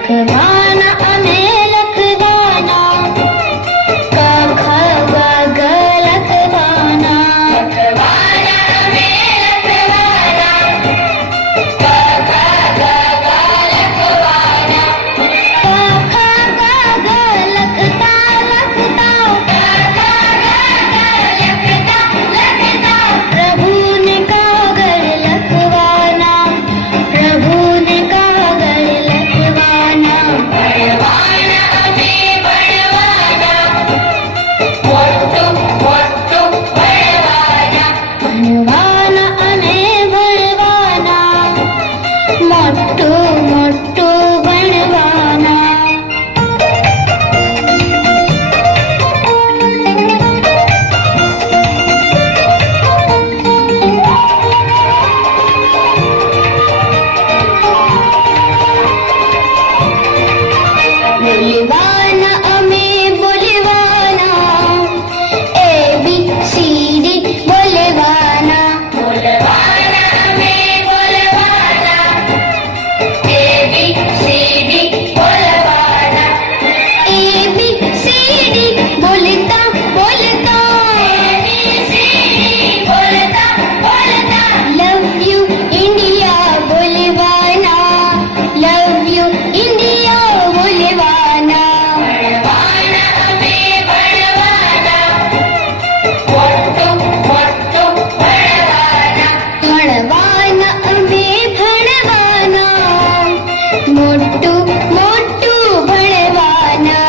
લખવાના અમે લખવાના, ક ખ ગ ઘ લખવાના. લખવાના અમે લખવાના, ક ખ ગ ઘ લખવાના. ક ખ ગ ઘ લખતા લખતા, ક ખ ગ ઘ લખતા લખતા, પ્રભુને કાગળ લખવાના, પ્રભુને કાગળ લખવાના. ભણવાના અમે ભણવાના, મોટું મોટું ભણવાના. ભણવાના અને ભણવાના, મોટું મોટું ભણવાના. બોલવાના અમે બોલવાના, ABCD બોલવાના. બોલવાના અમે બોલવાના, ABCD બોલવાના. ABCD બોલતા બોલતા, ABCD બોલતા બોલતા, લવ યુ ઇન્ડિયા બોલવાના, લવ યુ ઇન્ડિયા બોલવાના. ભણવાના અમે ભણવાના, મોટું મોટું ભણવાના. ભણવાના અમે ભણવાના, મોટું મોટું ભણવાના.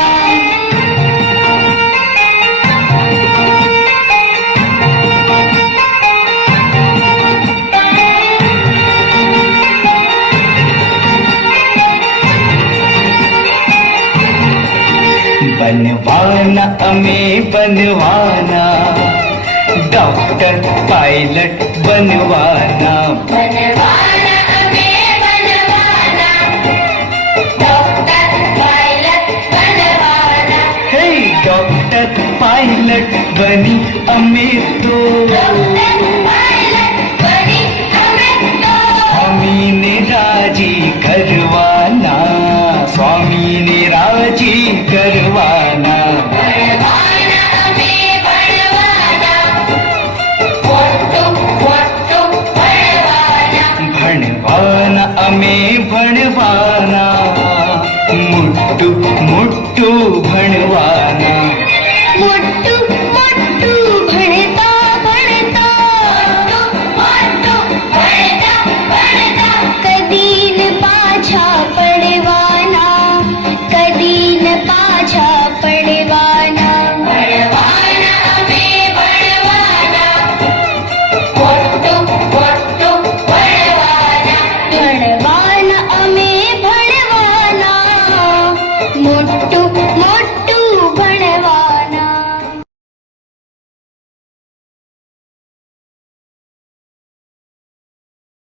बनवाना અમે बनवाना, डॉक्टर पायलट बनवाना. ભણવાના અમે ભણવાના, ડોક્ટર પાયલટ બનવાના. हे डॉक्टर पायलट बनी અમે તો ડોક્ટર પાયલટ બની અમે તો સ્વામીને રાજી કરવાના, સ્વામીને રાજી કરવાના. ભણવાના અમે ભણવાના, મોટું મોટું ભણવાના. ભણવાના અમે ભણવાના, મોટું મોટું ભણવાના. મોટું